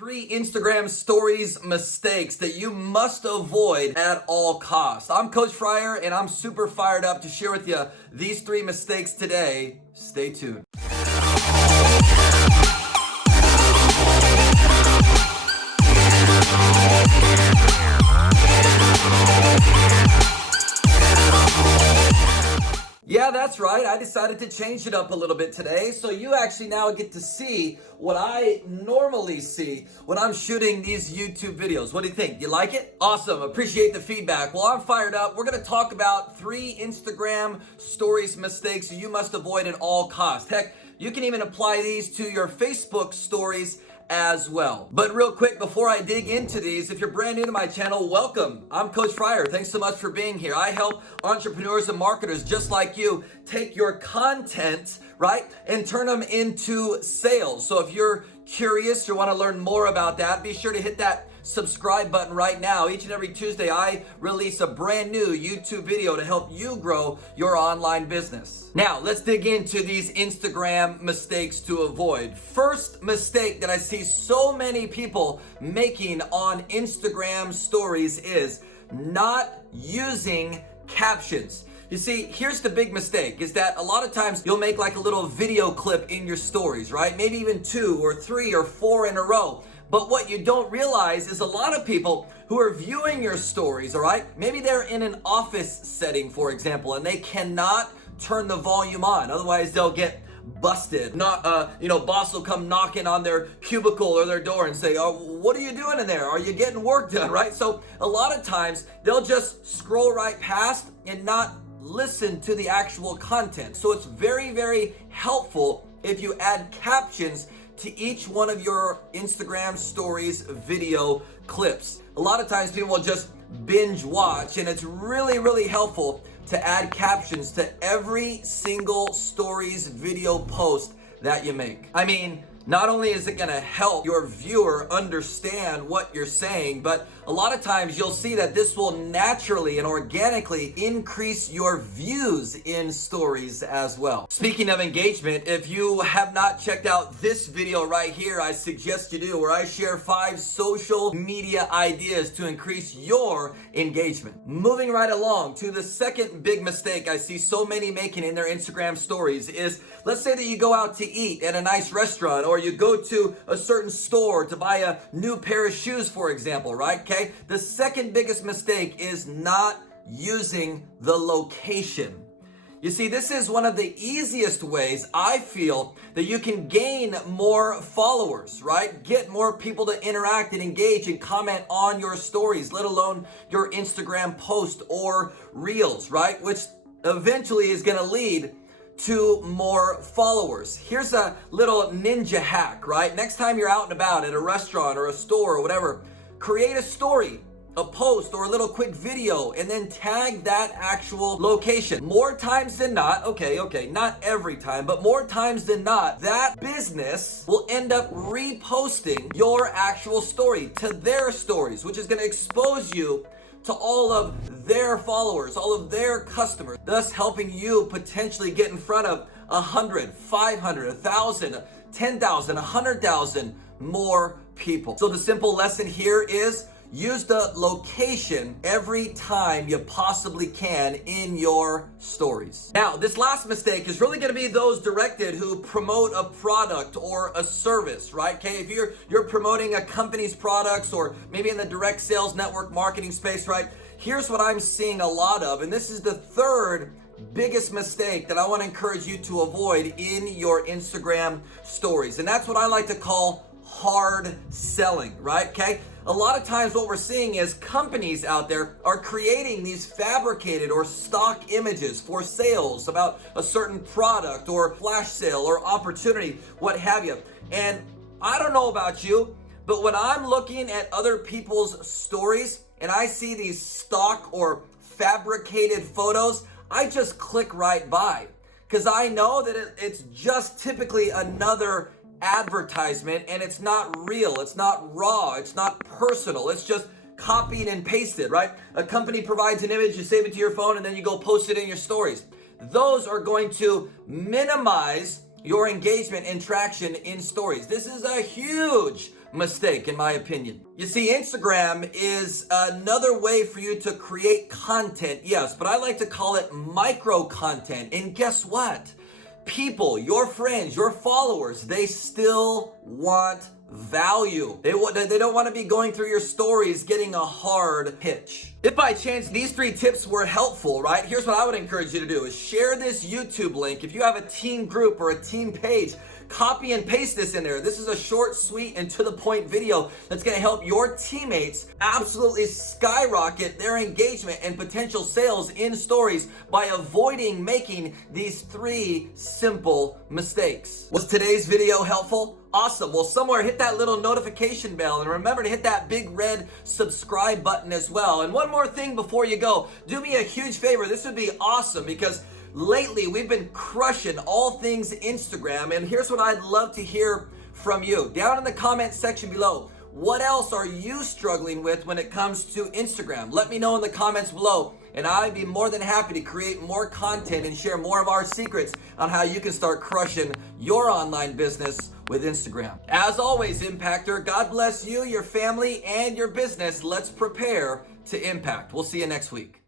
3 Instagram stories mistakes that you must avoid at all costs. I'm Coach Fryer, and I'm super fired up to share with you these 3 mistakes today. Stay tuned. Yeah, that's right. I decided to change it up a little bit today, so you actually now get to see what I normally see when I'm shooting these YouTube videos. What do you think? You like it? Awesome. Appreciate the feedback. Well, I'm fired up. We're going to talk about 3 Instagram stories mistakes you must avoid at all costs. Heck, you can even apply these to your Facebook stories as well. But real quick, before I dig into these, if you're brand new to my channel, welcome. I'm Coach Fryer. Thanks so much for being here. I help entrepreneurs and marketers just like you take your content, right, and turn them into sales. So if you're curious or want to learn more about that, be sure to hit that subscribe button right now. Each and every Tuesday, I release a brand new YouTube video to help you grow your online business. Now, let's dig into these Instagram mistakes to avoid. First mistake that I see so many people making on Instagram stories is not using captions. You see, here's the big mistake, is that a lot of times you'll make like a little video clip in your stories, right? Maybe even 2 or 3 or 4 in a row. But what you don't realize is a lot of people who are viewing your stories, all right, maybe they're in an office setting, for example, and they cannot turn the volume on. Otherwise, they'll get busted. Boss will come knocking on their cubicle or their door and say, "Oh, what are you doing in there? Are you getting work done?" Right? So a lot of times they'll just scroll right past and not listen to the actual content. So it's very, very helpful if you add captions to each one of your Instagram stories video clips. A lot of times people will just binge watch, and it's really, really helpful to add captions to every single stories video post that you make. I mean, not only is it gonna help your viewer understand what you're saying, but a lot of times you'll see that this will naturally and organically increase your views in stories as well. Speaking of engagement, if you have not checked out this video right here, I suggest you do, where I share 5 social media ideas to increase your engagement. Moving right along to the second big mistake I see so many making in their Instagram stories is, let's say that you go out to eat at a nice restaurant, or you go to a certain store to buy a new pair of shoes, for example, right? Okay. The second biggest mistake is not using the location. You see, this is one of the easiest ways I feel that you can gain more followers, right? Get more people to interact and engage and comment on your stories, let alone your Instagram post or reels, right? Which eventually is going to lead to more followers. Here's a little ninja hack, right? Next time you're out and about at a restaurant or a store or whatever, create a story, a post, or a little quick video, and then tag that actual location. More times than not, okay, not every time, but more times than not, that business will end up reposting your actual story to their stories, which is going to expose you to all of their followers, all of their customers, thus helping you potentially get in front of 100, 500, 1,000, 10,000, 100,000 more people. So the simple lesson here is use the location every time you possibly can in your stories. Now, this last mistake is really going to be those directed who promote a product or a service, right? Okay, if you're promoting a company's products, or maybe in the direct sales network marketing space, right? Here's what I'm seeing a lot of, and this is the third biggest mistake that I want to encourage you to avoid in your Instagram stories. And that's what I like to call hard selling, right? Okay. A lot of times what we're seeing is companies out there are creating these fabricated or stock images for sales about a certain product or flash sale or opportunity, what have you. And I don't know about you, but when I'm looking at other people's stories and I see these stock or fabricated photos, I just click right by, because I know that it's just typically another advertisement, and it's not real, it's not raw, it's not personal, it's just copied and pasted, right? A company provides an image, you save it to your phone, and then you go post it in your stories. Those are going to minimize your engagement and traction in stories. This is a huge mistake, in my opinion. You see, Instagram is another way for you to create content, yes, but I like to call it micro content. And guess what? People, your friends, your followers, they still want value. They don't want to be going through your stories getting a hard pitch. If by chance these 3 tips were helpful, right, here's what I would encourage you to do is share this YouTube link. If you have a team group or a team page, copy and paste this in there. This is a short, sweet, and to the point video that's going to help your teammates absolutely skyrocket their engagement and potential sales in stories by avoiding making these 3 simple mistakes. Was today's video helpful? Awesome. Well, somewhere hit that little notification bell and remember to hit that big red subscribe button as well. And one more thing before you go, do me a huge favor. This would be awesome because lately we've been crushing all things Instagram, and here's what I'd love to hear from you. Down in the comment section below, what else are you struggling with when it comes to Instagram? Let me know in the comments below, and I'd be more than happy to create more content and share more of our secrets on how you can start crushing your online business with Instagram. As always, Impactor, God bless you, your family, and your business. Let's prepare to impact. We'll see you next week.